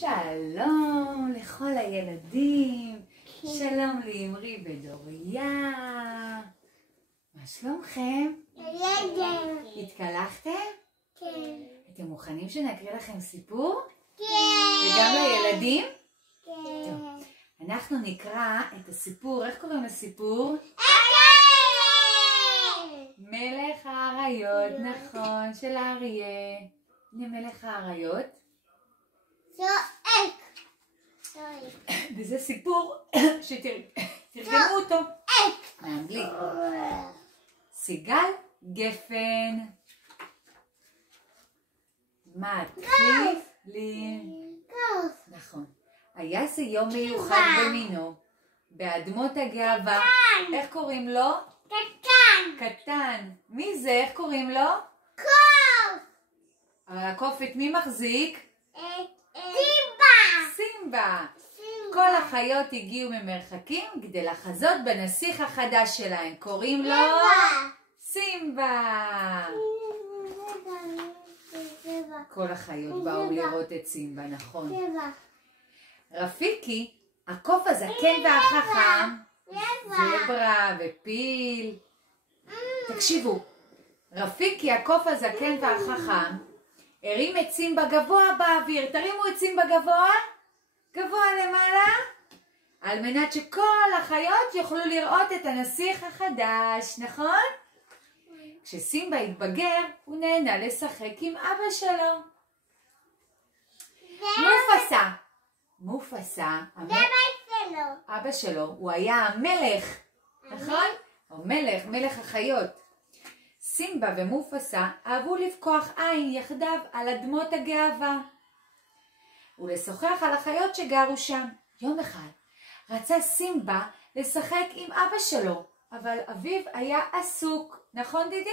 שלום לכל הילדים, שלום לאמרי ודוריה. מה שלומכם? התקלחתם? כן. אתם מוכנים שנקריא לכם סיפור? כן. וגם לילדים? כן. טוב, אנחנו נקרא את הסיפור, איך קוראים לסיפור? מלך האריות, נכון, של האריה. הנה מלך האריות. צועק. וזה סיפור שתרגמו אותו מאנגלית. סיגל גפן מתחילים. נכון. היה זה יום מיוחד במינו באדמות הגאווה. איך קוראים לו? קטן. קטן. מי זה? איך קוראים לו? קוף. אבל הקוף את מי מחזיק? סימבה. סימבה. כל החיות הגיעו ממרחקים כדי לחזות בנסיך החדש שלהם. קוראים לו? סימבה. כל החיות באו לראות את סימבה, נכון. רפיקי, הקוף הזקן והחכם, זברה ופיל. תקשיבו, רפיקי, הקוף הזקן והחכם, הרים את סימבה גבוה באוויר. תרימו את סימבה גבוה, גבוה למעלה, על מנת שכל החיות יוכלו לראות את הנסיך החדש, נכון? כשסימבה התבגר, הוא נהנה לשחק עם אבא שלו. מופסה, אבא שלו, הוא היה המלך, נכון? הוא מלך החיות. סימבה ומופסה אהבו לפקוח עין יחדיו על אדמות הגאווה ולשוחח על החיות שגרו שם. יום אחד רצה סימבה לשחק עם אבא שלו, אבל אביו היה עסוק, נכון דידי?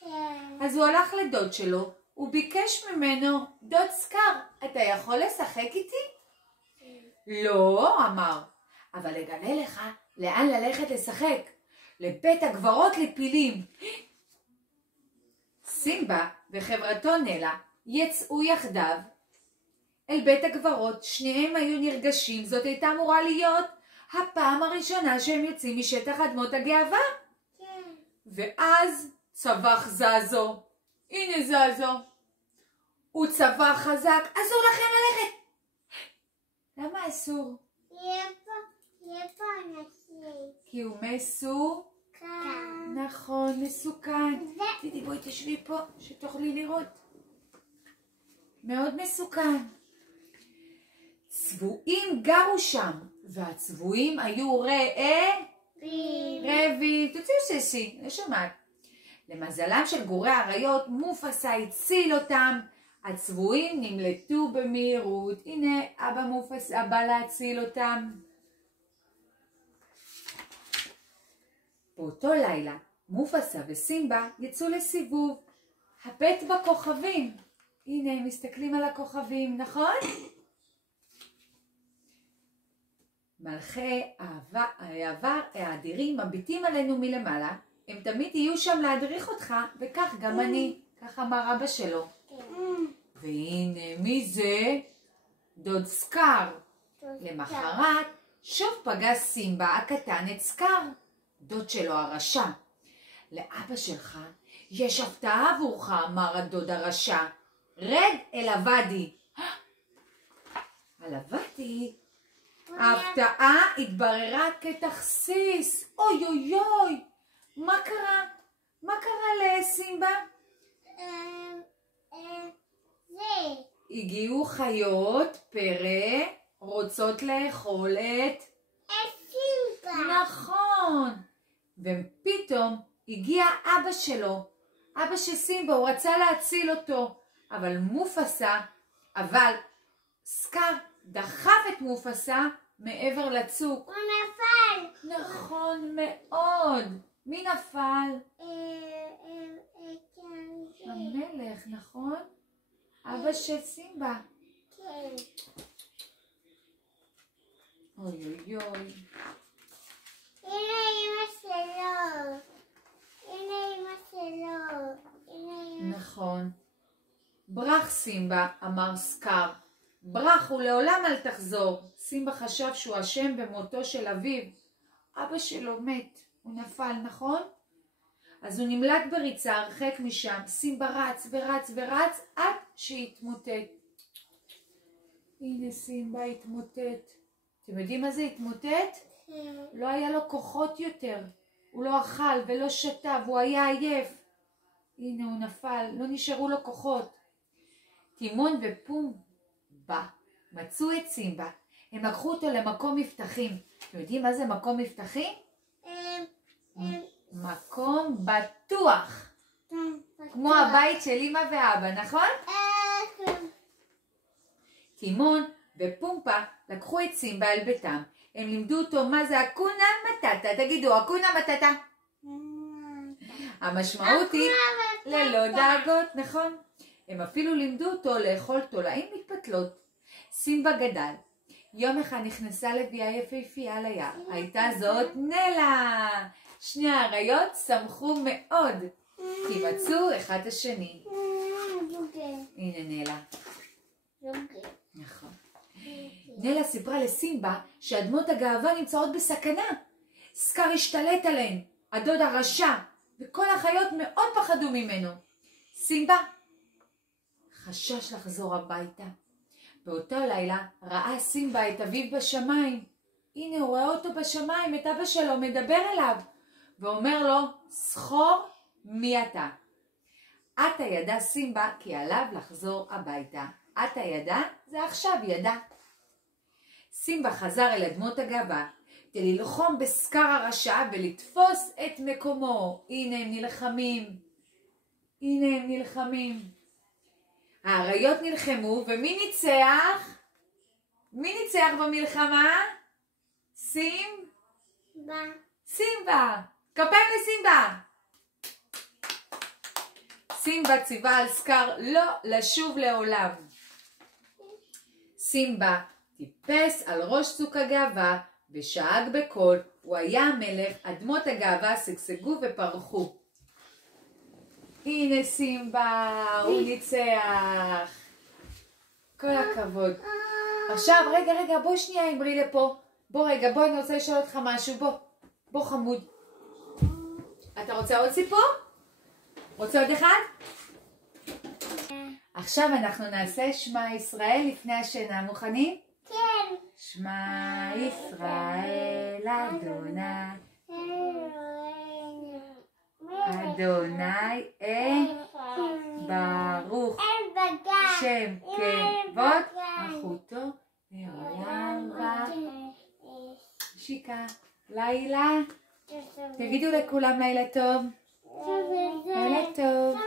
כן. אז הוא הלך לדוד שלו, הוא ביקש ממנו, דוד סקר, אתה יכול לשחק איתי? לא, אמר, אבל אגלה לך לאן ללכת לשחק, לבית הגברות לפילים. סימבה וחברתו נלה יצאו יחדיו אל בית הגברות. שניהם היו נרגשים, זאת הייתה אמורה להיות הפעם הראשונה שהם יוצאים משטח אדמות הגאווה. כן. ואז צבח זזו, הנה זזו, הוא צבח חזק, אסור לכם ללכת. למה אסור? יהיה פה אנשים. כי הוא מסוכן. נכון, מסוכן. תראי, בואי תשבי פה שתוכלי לראות. מאוד מסוכן. צבועים גרו שם, והצבועים היו רעבים. תוציאו ססי, לא שמעת. למזלם של גורי האריות, מופסה הציל אותם. הצבועים נמלטו במהירות. הנה אבא מופסה בא להציל אותם. באותו לילה מופסה וסימבה יצאו לסיבוב. הבט בכוכבים. הנה הם מסתכלים על הכוכבים, נכון? מלכי העבר האדירים מביטים עלינו מלמעלה. הם תמיד יהיו שם להדריך אותך, וכך גם אני. כך אמר אבא שלו. והנה מי זה? דוד סקר. למחרת שוב פגש סימבה הקטן את סקר, דוד שלו הרשע. לאבא שלך יש הפתעה עבורך, אמר הדוד הרשע. רד אל הוואדי. על הוואדי ההפתעה התבררה כתכסיס. אוי אוי אוי, מה קרה? מה קרה לסימבה? הגיעו חיות פרא רוצות לאכול את סימבה. נכון. ופתאום הגיע אבא שלו, אבא של סימבה, הוא רצה להציל אותו, אבל סקר דחף את מופסה מעבר לצוק. הוא נפל. נכון מאוד. מי נפל? המלך, נכון? אבא של סימבה. כן. אוי אוי אוי. הנה אמא שלו. הנה אמא שלו. נכון. ברח סימבה, אמר סקר, ברח ולעולם אל תחזור. סימבה חשב שהוא אשם במותו של אביו. אבא שלו מת, הוא נפל, נכון? אז הוא נמלט בריצה הרחק משם. סימבה רץ ורץ ורץ עד שהתמוטט. הנה סימבה התמוטט. אתם יודעים מה זה התמוטט? לא היה לו כוחות יותר. הוא לא אכל ולא שתה והוא היה עייף. הנה הוא נפל, לא נשארו לו כוחות. טימון ופומבה מצאו את סימבה. הם לקחו אותו למקום מבטחים. אתם יודעים מה זה מקום מבטחים? מקום בטוח. כמו הבית של אמא ואבא, נכון? טימון ופומבה לקחו את סימבה אל ביתם. הם לימדו אותו מה זה אקונה מטאטה. תגידו, אקונה מטאטה. המשמעות היא ללא דאגות, נכון? הם אפילו לימדו אותו לאכול תולעים מתפתלות. סימבה גדל. יום אחד נכנסה לביאה יפהפייה ליער. הייתה זאת נלה. שני האריות שמחו מאוד. כי מצאו אחד השני. הנה נלה. נכון. נלה סיפרה לסימבה שאדמות הגאווה נמצאות בסכנה. סקר השתלט עליהן, הדוד הרשע, וכל החיות מאוד פחדו ממנו. סימבה חשש לחזור הביתה. באותו לילה ראה סימבה את אביו בשמיים. הנה הוא רואה אותו בשמיים, את אבא שלו מדבר אליו, ואומר לו, זכור מי אתה. אתה ידע סימבה כי עליו לחזור הביתה. אתה ידע, זה עכשיו ידע. סימבה חזר אל אדמות הגאווה, כדי ללחום בסקר הרשע ולתפוס את מקומו. הנה הם נלחמים. הנה הם נלחמים. האריות נלחמו, ומי ניצח? מי ניצח במלחמה? סימבה. כפיים לסימבה. סימבה ציווה על סקר לא לשוב לעולם. סימבה טיפס על ראש צוק הגאווה ושאג בקול. הוא היה המלך, אדמות הגאווה שגשגו ופרחו. הנה סימבה, הוא ניצח. כל הכבוד. עכשיו, רגע, בוא שנייה אמרי לפה. בוא, אני רוצה לשאול אותך משהו. בוא חמוד. אתה רוצה עוד סיפור? רוצה עוד אחד? עכשיו אנחנו נעשה שמע ישראל לפני השינה. מוכנים? כן. שמע ישראל אדוני אדוני ברוך שם כבוד אחותו לעולם שיקה. לילה, תגידו לכולם לילה טוב. לילה טוב.